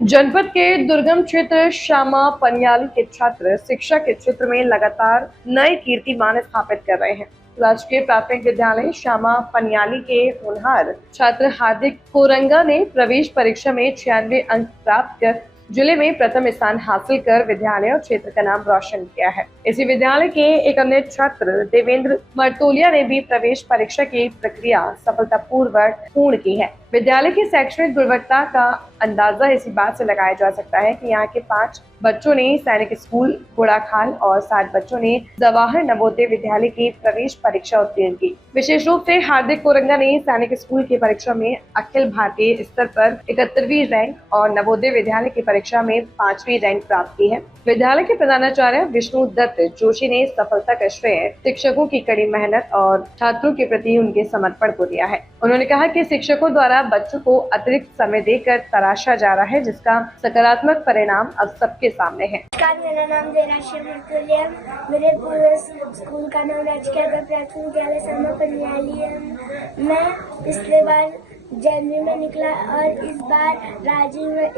जनपद के दुर्गम क्षेत्र श्यामा पनियाली के छात्र शिक्षा के क्षेत्र में लगातार नए कीर्तिमान स्थापित कर रहे हैं। राजकीय प्राथमिक विद्यालय श्यामा पनियाली के होनहार छात्र हार्दिक कोरंगा ने प्रवेश परीक्षा में 96 अंक प्राप्त कर जिले में प्रथम स्थान हासिल कर विद्यालय और क्षेत्र का नाम रोशन किया है। इसी विद्यालय के एक अन्य छात्र देवेंद्र मर्तोलिया ने भी प्रवेश परीक्षा की प्रक्रिया सफलतापूर्वक पूर्ण की है। विद्यालय की शैक्षणिक गुणवत्ता का अंदाजा इसी बात से लगाया जा सकता है कि यहाँ के 5 बच्चों ने सैनिक स्कूल घोड़ाखाल और 60 बच्चों ने जवाहर नवोदय विद्यालय की प्रवेश परीक्षा उत्तीर्ण की। विशेष रूप से हार्दिक कोरंगा ने सैनिक स्कूल की परीक्षा में अखिल भारतीय स्तर पर 71वीं रैंक और नवोदय विद्यालय की परीक्षा में 5वीं रैंक प्राप्त की है। विद्यालय के प्रधानाचार्य विष्णु दत्त जोशी ने सफलता का श्रेय शिक्षकों की कड़ी मेहनत और छात्रों के प्रति उनके समर्पण को दिया है। उन्होंने कहा कि शिक्षकों द्वारा बच्चों को अतिरिक्त समय देकर तराशा जा रहा है, जिसका सकारात्मक परिणाम अब सबके सामने है। मेरा नाम देराशी मर्तोलिया, मेरे पूरे स्कूल का नाम राजकीय प्राथमिक विद्यालय श्यामा पनियाली है। मैं पिछले बार जनवरी में निकला और इस बार राजी में,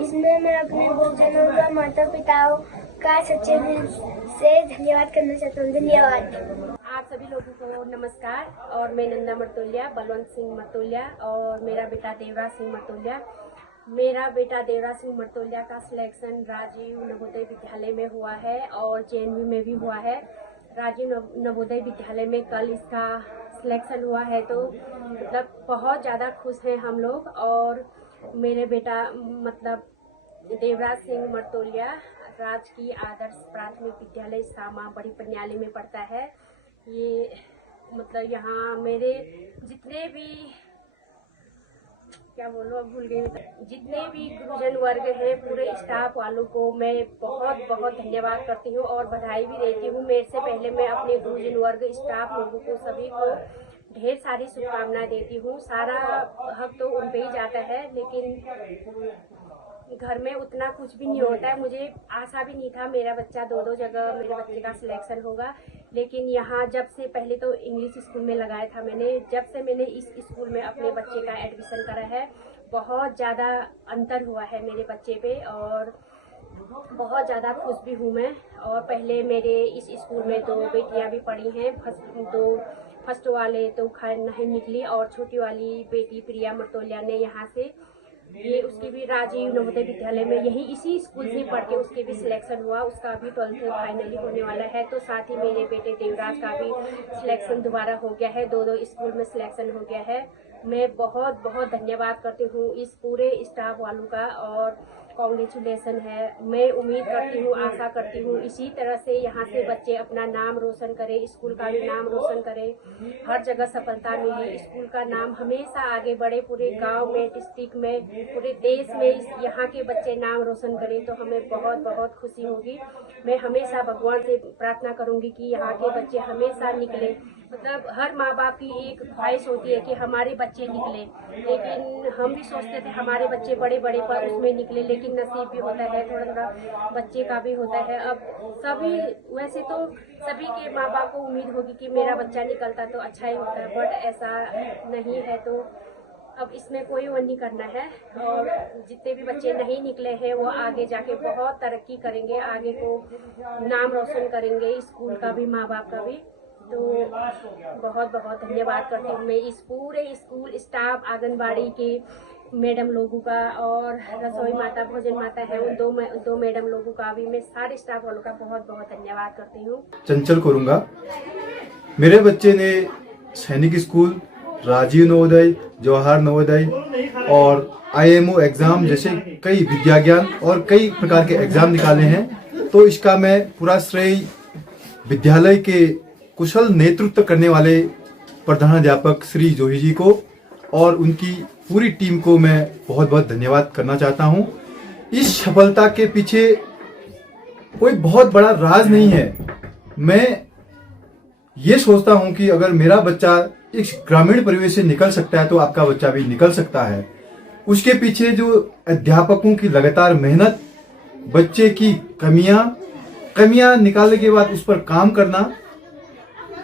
इसमें मैं अपने गुरुजनों का माता पिताओं का सच्चे दिल से धन्यवाद करना चाहता हूँ। धन्यवाद। आप सभी लोगों को नमस्कार। और मैं नंदा मर्तोलिया, बलवंत सिंह मर्तोलिया और मेरा बेटा देवराज सिंह मर्तोलिया। मेरा बेटा देवराज सिंह मर्तोलिया का सिलेक्शन राजीव नवोदय विद्यालय में हुआ है और जेएनयू में भी हुआ है। राजीव नवोदय विद्यालय में कल इसका सिलेक्शन हुआ है, तो मतलब बहुत ज़्यादा खुश हैं हम लोग। और मेरे बेटा मतलब देवराज सिंह मर्तोलिया राजकीय आदर्श प्राथमिक विद्यालय श्यामा बड़ी पनियाली में पढ़ता है। ये मतलब यहाँ मेरे जितने भी जितने भी गुरुजन वर्ग हैं, पूरे स्टाफ वालों को मैं बहुत बहुत धन्यवाद करती हूँ और बधाई भी देती हूँ। मेरे से पहले मैं अपने गुरुजन वर्ग स्टाफ लोगों को सभी को ढेर सारी शुभकामनाएं देती हूँ। सारा हक तो उन पे ही जाता है, लेकिन घर में उतना कुछ भी नहीं होता है। मुझे आशा भी नहीं था मेरा बच्चा दो जगह मेरे बच्चे का सिलेक्शन होगा, लेकिन यहाँ जब से पहले तो इंग्लिश स्कूल में लगाया था मैंने, जब से मैंने इस स्कूल में अपने बच्चे का एडमिशन करा है, बहुत ज़्यादा अंतर हुआ है मेरे बच्चे पे और बहुत ज़्यादा खुश भी हूँ मैं। और पहले मेरे इस स्कूल में 2 बेटियाँ भी पढ़ी हैं। फर्स्ट वाले तो खैर नहीं निकली और छोटी वाली बेटी प्रिया मर्तोलिया ने यहाँ से ये उसकी भी राजीव नवोदय विद्यालय में यही इसी स्कूल से पढ़ के उसके भी सिलेक्शन हुआ। उसका भी 12th फाइनली होने वाला है। तो साथ ही मेरे बेटे देवराज का भी सिलेक्शन दोबारा हो गया है। 2 स्कूल में सिलेक्शन हो गया है। मैं बहुत बहुत धन्यवाद करती हूँ इस पूरे स्टाफ वालों का और कॉन्ग्रेचुलेसन है। मैं उम्मीद करती हूँ, आशा करती हूँ इसी तरह से यहाँ से बच्चे अपना नाम रोशन करें, स्कूल का भी नाम रोशन करें, हर जगह सफलता मिले, स्कूल का नाम हमेशा आगे बढ़े, पूरे गांव में, डिस्ट्रिक्ट में, पूरे देश में यहाँ के बच्चे नाम रोशन करें तो हमें बहुत बहुत खुशी होगी। मैं हमेशा भगवान से प्रार्थना करूँगी कि यहाँ के बच्चे हमेशा निकले। मतलब हर माँ बाप की एक ख्वाहिश होती है कि हमारे बच्चे निकले, लेकिन हम भी सोचते थे हमारे बच्चे बड़े बड़े पर उसमें निकले, लेकिन नसीब भी होता है, थोड़ा थोड़ा बच्चे का भी होता है। अब सभी वैसे तो सभी के माँ बाप को उम्मीद होगी कि मेरा बच्चा निकलता तो अच्छा ही होता है, बट ऐसा नहीं है। तो अब इसमें कोई वो नहीं करना है और जितने भी बच्चे नहीं निकले हैं वो आगे जाके बहुत तरक्की करेंगे, आगे को नाम रोशन करेंगे, स्कूल का भी, माँ बाप का भी। तो बहुत बहुत धन्यवाद करती हूँ मैं इस पूरे स्कूल स्टाफ, आंगनबाड़ी के मैडम लोगों का और रसोई माता, भोजन माता है उन दो मैडम लोगों का भी, मैं सारे स्टाफ वालों का बहुत बहुत धन्यवाद करती हूँ। चंचल कोरंगा, मेरे बच्चे ने सैनिक स्कूल, राजीव नवोदय, जवाहर नवोदय और IMO एग्जाम जैसे कई विद्या ज्ञान और कई प्रकार के एग्जाम निकाले हैं। तो इसका मैं पूरा श्रेय विद्यालय के कुशल नेतृत्व करने वाले प्रधानाध्यापक श्री जोशी जी को और उनकी पूरी टीम को मैं बहुत बहुत धन्यवाद करना चाहता हूं। इस सफलता के पीछे कोई बहुत बड़ा राज नहीं है। मैं ये सोचता हूं कि अगर मेरा बच्चा इस ग्रामीण परिवेश से निकल सकता है तो आपका बच्चा भी निकल सकता है। उसके पीछे जो अध्यापकों की लगातार मेहनत, बच्चे की कमियां निकालने के बाद उस पर काम करना,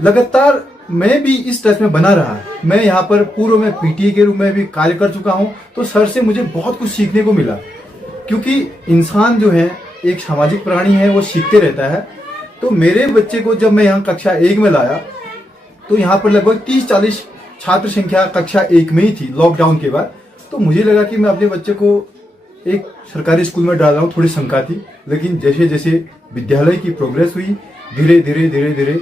लगातार मैं भी इस टच में बना रहा। मैं यहाँ पर पूर्व में PTA के रूप में भी कार्य कर चुका हूँ, तो सर से मुझे बहुत कुछ सीखने को मिला। क्योंकि इंसान जो है एक सामाजिक प्राणी है, वो सीखते रहता है। तो मेरे बच्चे को जब मैं यहाँ कक्षा 1 में लाया तो यहाँ पर लगभग 30-40 छात्र संख्या कक्षा 1 में ही थी लॉकडाउन के बाद। तो मुझे लगा कि मैं अपने बच्चे को एक सरकारी स्कूल में डाल रहा हूँ, थोड़ी शंका थी। लेकिन जैसे जैसे विद्यालय की प्रोग्रेस हुई धीरे धीरे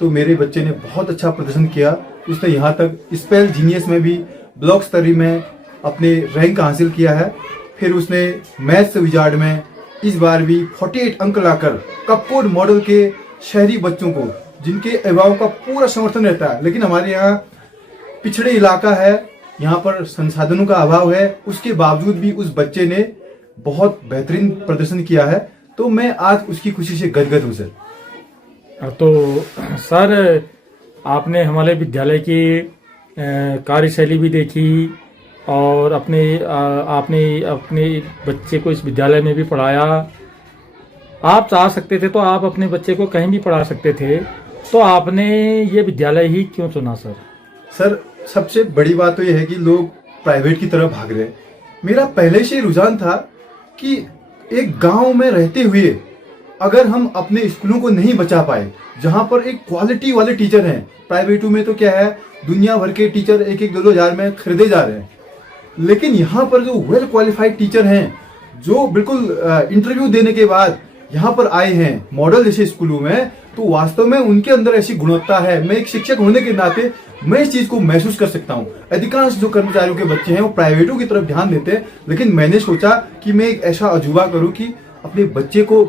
तो मेरे बच्चे ने बहुत अच्छा प्रदर्शन किया। उसने यहाँ तक स्पेल जीनियस में भी ब्लॉक स्तरीय में अपने रैंक हासिल किया है। फिर उसने मैथ्स विजार्ड में इस बार भी 48 अंक लाकर कपकोड मॉडल के शहरी बच्चों को, जिनके अभिभावकों का पूरा समर्थन रहता है, लेकिन हमारे यहाँ पिछड़े इलाका है, यहाँ पर संसाधनों का अभाव है, उसके बावजूद भी उस बच्चे ने बहुत बेहतरीन प्रदर्शन किया है। तो मैं आज उसकी खुशी से गदगद हूँ सर। तो सर, आपने हमारे विद्यालय की कार्यशैली भी देखी और आपने अपने बच्चे को इस विद्यालय में भी पढ़ाया। आप चाह सकते थे तो आप अपने बच्चे को कहीं भी पढ़ा सकते थे, तो आपने ये विद्यालय ही क्यों चुना सर? सर, सबसे बड़ी बात तो यह है कि लोग प्राइवेट की तरफ भाग रहे हैं। मेरा पहले से रुझान था कि एक गांव में रहते हुए अगर हम अपने स्कूलों को नहीं बचा पाए, जहां पर एक क्वालिटी वाले टीचर हैं, प्राइवेटों में तो क्या है, दुनिया भर के टीचर 1-2 हज़ार में खरीदे जा रहे हैं, लेकिन यहाँ पर जो वेल क्वालिफाइड टीचर हैं, जो बिल्कुल इंटरव्यू देने के बाद यहाँ पर आए हैं मॉडल जैसे स्कूलों में, तो वास्तव में उनके अंदर ऐसी गुणवत्ता है। मैं एक शिक्षक होने के नाते मैं इस चीज को महसूस कर सकता हूँ। अधिकांश जो कर्मचारियों के बच्चे हैं वो प्राइवेटों की तरफ ध्यान देते हैं, लेकिन मैंने सोचा कि मैं एक ऐसा अजूबा करूँ कि अपने बच्चे को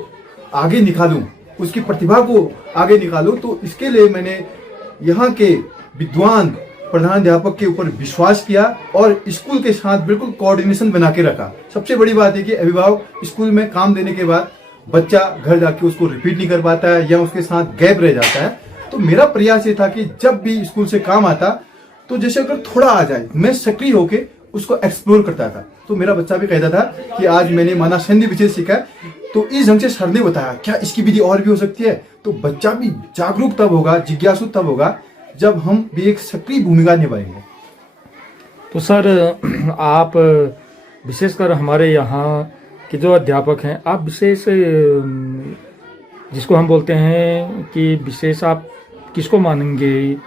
आगे निकालूं, उसकी प्रतिभा को आगे निकालूं। तो इसके लिए मैंने यहाँ के विद्वान प्रधानाध्यापक के ऊपर विश्वास किया और स्कूल के साथ बिल्कुल कोऑर्डिनेशन बना के रखा। सबसे बड़ी बात है कि अभिभावक स्कूल में काम देने के बाद बच्चा घर जाके उसको रिपीट नहीं कर पाता है या उसके साथ गैप रह जाता है। तो मेरा प्रयास ये था कि जब भी स्कूल से काम आता तो जैसे अगर थोड़ा आ जाए, मैं सक्रिय होके उसको एक्सप्लोर करता था। तो मेरा बच्चा भी कहता था कि आज मैंने माना संधि विच्छेद सीखा, तो इस ढंग से सर ने बताया क्या इसकी विधि और भी हो सकती है। तो बच्चा भी जागरूक तब होगा, जिज्ञासु तब होगा जब हम भी एक सक्रिय भूमिका निभाएंगे। तो सर, आप विशेषकर हमारे यहाँ के जो अध्यापक हैं, आप विशेष जिसको हम बोलते हैं कि विशेष आप किसको मानेंगे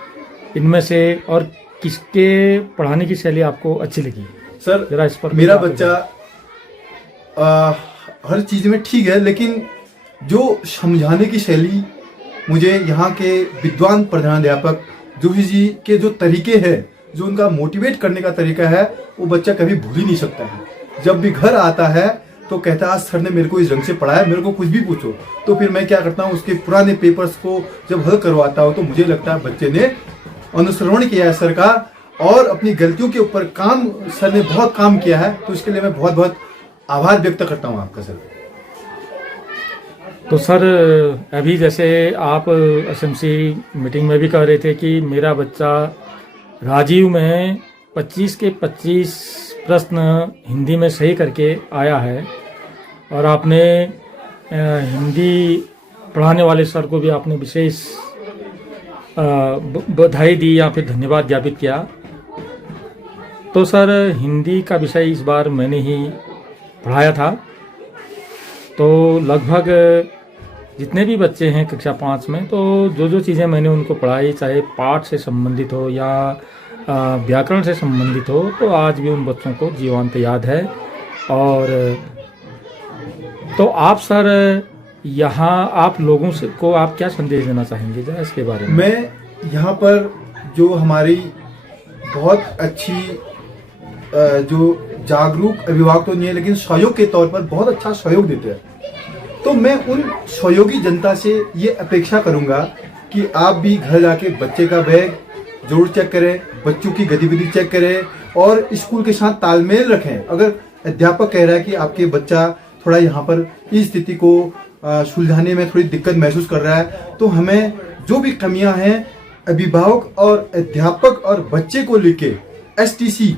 इनमें से, और किसके पढ़ाने की शैली आपको अच्छी लगी? सर, जरा इस पर। मेरा बच्चा हर चीज में ठीक है, लेकिन जो समझाने की शैली, मुझे यहाँ के विद्वान प्रधानाध्यापक जोशी जी के जो तरीके हैं, जो उनका मोटिवेट करने का तरीका है, वो बच्चा कभी भूल ही नहीं सकता है। जब भी घर आता है तो कहता है आज सर ने मेरे को इस ढंग से पढ़ाया, मेरे को कुछ भी पूछो। तो फिर मैं क्या करता हूँ, उसके पुराने पेपर्स को जब हल करवाता हूँ तो मुझे लगता है बच्चे ने अनुसरण किया है सर का और अपनी गलतियों के ऊपर काम, सर ने बहुत काम किया है। तो इसके लिए मैं बहुत बहुत आभार व्यक्त करता हूँ आपका सर। तो सर, अभी जैसे आप एसएमसी मीटिंग में भी कह रहे थे कि मेरा बच्चा राजीव में 25 के 25 प्रश्न हिंदी में सही करके आया है, और आपने हिंदी पढ़ाने वाले सर को भी आपने विशेष बधाई दी या फिर धन्यवाद ज्ञापित किया। तो सर, हिंदी का विषय इस बार मैंने ही पढ़ाया था। तो लगभग जितने भी बच्चे हैं कक्षा 5 में, तो जो चीज़ें मैंने उनको पढ़ाई, चाहे पाठ से संबंधित हो या व्याकरण से संबंधित हो, तो आज भी उन बच्चों को जीवंत याद है। और तो आप सर, यहाँ आप लोगों से को आप क्या संदेश देना चाहेंगे जरा इसके बारे में? मैं यहाँ पर जो हमारी बहुत अच्छी जो जागरूक अभिभावक तो नहीं है, लेकिन सहयोग के तौर पर बहुत अच्छा सहयोग देते हैं, तो मैं उन सहयोगी जनता से ये अपेक्षा करूंगा कि आप भी घर जाके बच्चे का बैग जरूर चेक करें, बच्चों की गतिविधि चेक करें और स्कूल के साथ तालमेल रखें। अगर अध्यापक कह रहा है कि आपके बच्चा थोड़ा यहाँ पर इस स्थिति को सुलझाने में थोड़ी दिक्कत महसूस कर रहा है, तो हमें जो भी कमियां हैं अभिभावक और अध्यापक और बच्चे को लेके STC,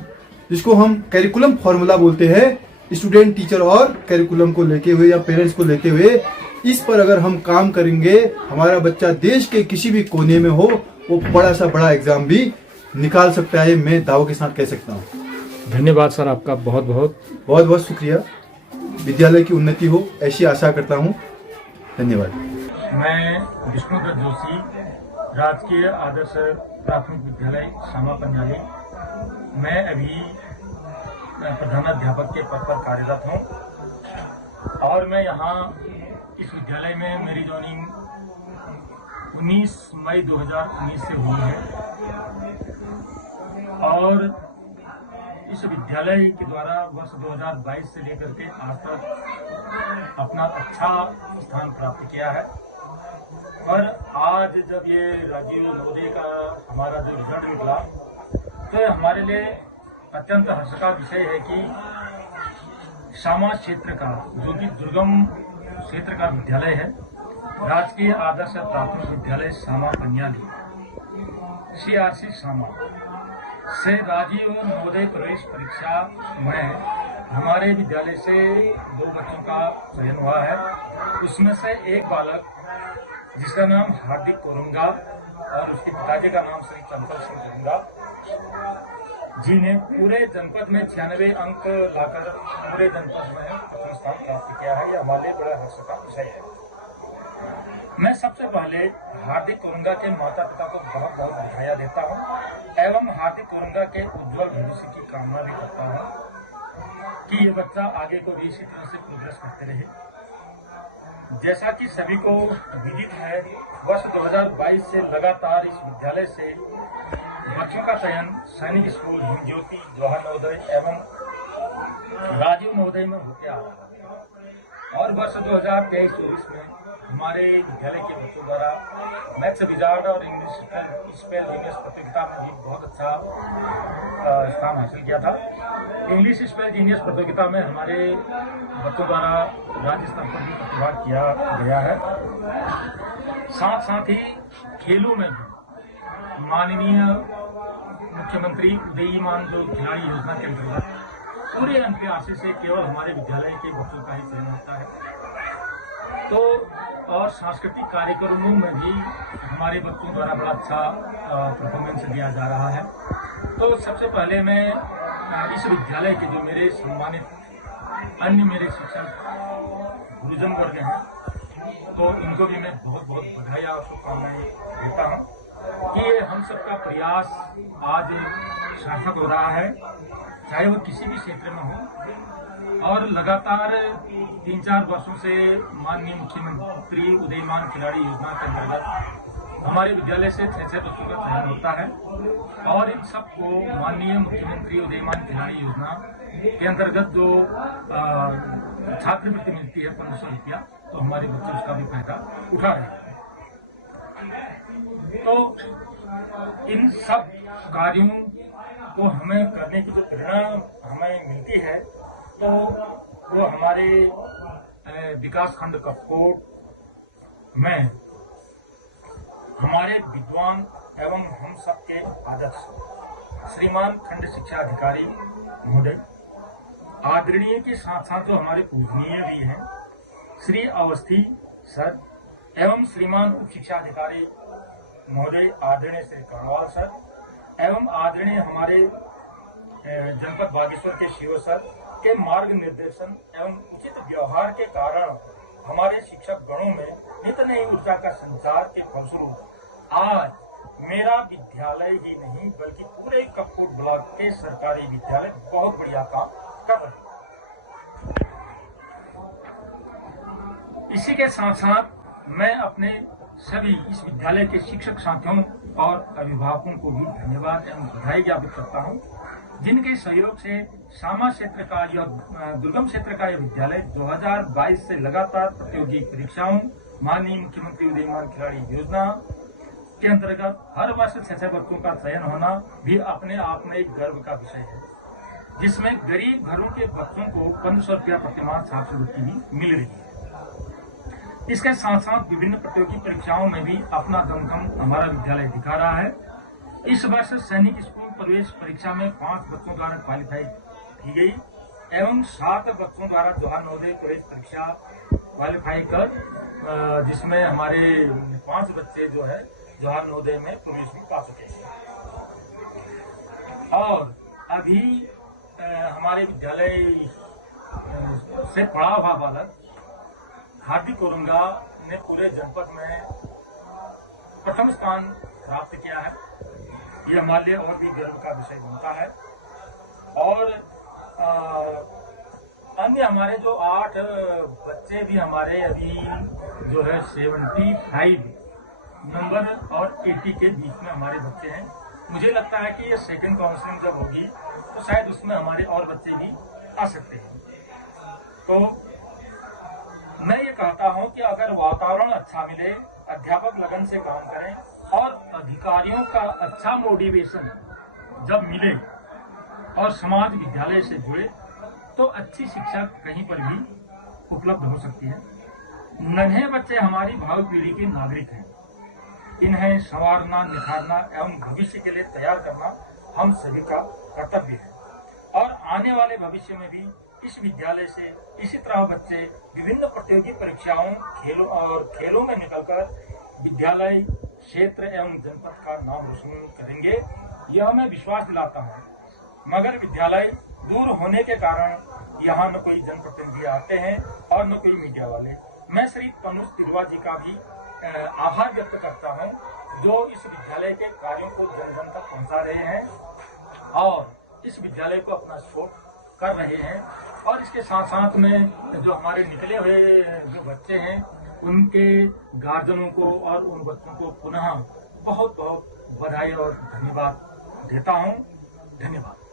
जिसको हम करिकुलम फॉर्मूला बोलते हैं, स्टूडेंट टीचर और करिकुलम को लेके हुए या पेरेंट्स को लेते हुए, इस पर अगर हम काम करेंगे, हमारा बच्चा देश के किसी भी कोने में हो, वो बड़ा सा बड़ा एग्जाम भी निकाल सकता है। मैं दावों के साथ कह सकता हूँ। धन्यवाद सर, आपका बहुत बहुत शुक्रिया। विद्यालय की उन्नति हो, ऐसी आशा करता हूँ। धन्यवाद। मैं विष्णुदत्त जोशी, राजकीय आदर्श प्राथमिक विद्यालय श्यामा पन्याली, मैं अभी प्रधानाध्यापक के पद पर कार्यरत हूँ और मैं यहाँ इस विद्यालय में मेरी जॉइनिंग 19 मई 2019 से हुई है और इस विद्यालय के द्वारा वर्ष 2022 से लेकर के आज तक अपना अच्छा स्थान प्राप्त किया है। और आज जब ये राजीव नवोदय का हमारा जो रिजल्ट निकला तो हमारे लिए अत्यंत हर्ष का विषय है कि श्यामा क्षेत्र का, जो कि दुर्गम क्षेत्र का विद्यालय है, राजकीय आदर्श प्राथमिक विद्यालय श्यामा पन्याली CRC श्यामा से राजीव नवोदय प्रवेश परीक्षा में हमारे विद्यालय से 2 बच्चों का चयन हुआ है। उसमें से एक बालक जिसका नाम हार्दिक कोरुंगा और उसके पिताजी का नाम श्री चंचल सिंह कोरुंगा जी ने पूरे जनपद में 96 अंक लाकर पूरे जनपद में प्रथम स्थान प्राप्त किया है। यह हमारे बड़ा हर्ष का विषय है। मैं सबसे पहले हार्दिक कोरुंगा के माता पिता को बहुत बहुत बधाई देता हूँ एवं हार्दिक कोरुंगा के उज्जवल भविष्य की कामना भी करता हूँ कि ये बच्चा आगे को भी इसी तरह से प्रोग्रेस करते रहे। जैसा कि सभी को विदित है, वर्ष 2022 से लगातार इस विद्यालय से बच्चों का चयन सैनिक स्कूल, हिमज्योति, जवाहर नवोदय एवं राजीव नवोदय में होते आ रहा है और वर्ष 2023-24 में हमारे विद्यालय के बच्चों द्वारा मैथ्स विजार्ड और इंग्लिश स्पेल जीनियस प्रतियोगिता में भी बहुत अच्छा स्थान हासिल किया था। इंग्लिश स्पेल जीनियस प्रतियोगिता में हमारे बच्चों द्वारा राज्य स्तर पर भी प्रतिभाग किया गया है। साथ साथ ही खेलों में भी माननीय मुख्यमंत्री उदयीमान जो खिलाड़ी योजना के अंतर्गत पूरे एनपीआरसी से केवल हमारे विद्यालय के बच्चों का ही चयन होता है। तो और सांस्कृतिक कार्यक्रमों में भी हमारे बच्चों द्वारा बड़ा अच्छा परफॉर्मेंस दिया जा रहा है। तो सबसे पहले मैं इस विद्यालय के जो मेरे सम्मानित अन्य मेरे शिक्षक गुरुजन वर्ग हैं, तो इनको भी मैं बहुत बहुत बधाई और शुभकामनाएं देता हूँ कि ये हम सबका प्रयास आज सार्थक हो रहा है, चाहे वो किसी भी क्षेत्र में हो। और लगातार 3-4 वर्षों से माननीय मुख्यमंत्री उदयीमान खिलाड़ी योजना के अंतर्गत हमारे विद्यालय से 6 बच्चों का चयन होता है और इन सबको माननीय मुख्यमंत्री उदयीमान खिलाड़ी योजना के अंतर्गत जो छात्रवृत्ति मिलती है 1500 रुपया, तो हमारे बच्चे उसका भी फायदा उठा रहे हैं। तो इन सब कार्यों को हमें करने की जो प्रेरणा हमें मिलती है, तो वो हमारे विकास खंड कपकोट में हमारे विद्वान एवं हम सबके आदर्श श्रीमान खंड शिक्षा अधिकारी महोदय, आदरणीय के साथ साथ जो हमारे पूजनीय भी हैं श्री अवस्थी सर एवं श्रीमान उप शिक्षा अधिकारी महोदय आदरणीय श्री कर्णवाल सर एवं आदरणीय हमारे जनपद बागेश्वर के शिव सर के मार्ग निर्देशन एवं उचित व्यवहार के कारण हमारे शिक्षक गणों में नित नई ऊर्जा का संचार के फलस्वरूप आज मेरा विद्यालय ही नहीं बल्कि पूरे कपकोट ब्लॉक के सरकारी विद्यालय बहुत बढ़िया काम कर रहे हैं। इसी के साथ साथ मैं अपने सभी इस विद्यालय के शिक्षक साथियों और अभिभावकों को भी धन्यवाद एवं बधाई ज्ञापित करता हूं, जिनके सहयोग से श्यामा क्षेत्र का यह दुर्गम क्षेत्र का यह विद्यालय 2022 से लगातार प्रतियोगी परीक्षाओं माननीय मुख्यमंत्री उदयीमान खिलाड़ी योजना के अंतर्गत हर वर्ष 6 बच्चों का चयन होना भी अपने आप में एक गर्व का विषय है, जिसमें गरीब घरों के बच्चों को 1500 रुपया प्रतिमाह छात्रवृत्ति भी मिल रही है। इसके साथ साथ विभिन्न प्रतियोगी परीक्षाओं में भी अपना दमखम हमारा विद्यालय दिखा रहा है। इस वर्ष सैनिक स्कूल प्रवेश परीक्षा में 5 बच्चों द्वारा क्वालिफाई की गई एवं 7 बच्चों द्वारा जवाहर नवोदय प्रवेश परीक्षा क्वालिफाई कर जिसमें हमारे 5 बच्चे जो है जवाहर नवोदय में प्रवेश भी पा चुके हैं। और अभी हमारे विद्यालय से पढ़ा हुआ बालक हार्दिक कोरुंगा ने पूरे जनपद में प्रथम स्थान प्राप्त किया है। ये हमारे लिए और भी गर्व का विषय बनता है। और अन्य हमारे जो 8 बच्चे भी हमारे अभी जो है 75 नंबर और 80 के बीच में हमारे बच्चे हैं। मुझे लगता है कि ये सेकंड काउंसलिंग जब होगी तो शायद उसमें हमारे और बच्चे भी आ सकते हैं। तो मैं ये कहता हूं कि अगर वातावरण अच्छा मिले, अध्यापक लगन से काम करें और अधिकारियों का अच्छा मोटिवेशन जब मिले और समाज विद्यालय से जुड़े तो अच्छी शिक्षा कहीं पर भी उपलब्ध हो सकती है। नन्हे बच्चे हमारी भावी पीढ़ी के नागरिक हैं। इन्हें संवारना, निखारना एवं भविष्य के लिए तैयार करना हम सभी का कर्तव्य है। और आने वाले भविष्य में भी इस विद्यालय से इसी तरह बच्चे विभिन्न प्रतियोगी परीक्षाओं, खेलों में निकलकर विद्यालय, क्षेत्र एवं जनपद का नाम रोशन करेंगे, यह मैं विश्वास दिलाता हूँ। मगर विद्यालय दूर होने के कारण यहाँ न कोई जनप्रतिनिधि आते हैं और न कोई मीडिया वाले। मैं श्री तनुज तिरवा जी का भी आभार व्यक्त करता हूँ, जो इस विद्यालय के कार्यों को जन जन तक पहुँचा रहे हैं और इस विद्यालय को अपना सपोर्ट कर रहे हैं। और इसके साथ साथ में जो हमारे निकले हुए जो बच्चे हैं उनके गार्जियनों को और उन बच्चों को पुनः बहुत बहुत बधाई और धन्यवाद देता हूँ। धन्यवाद।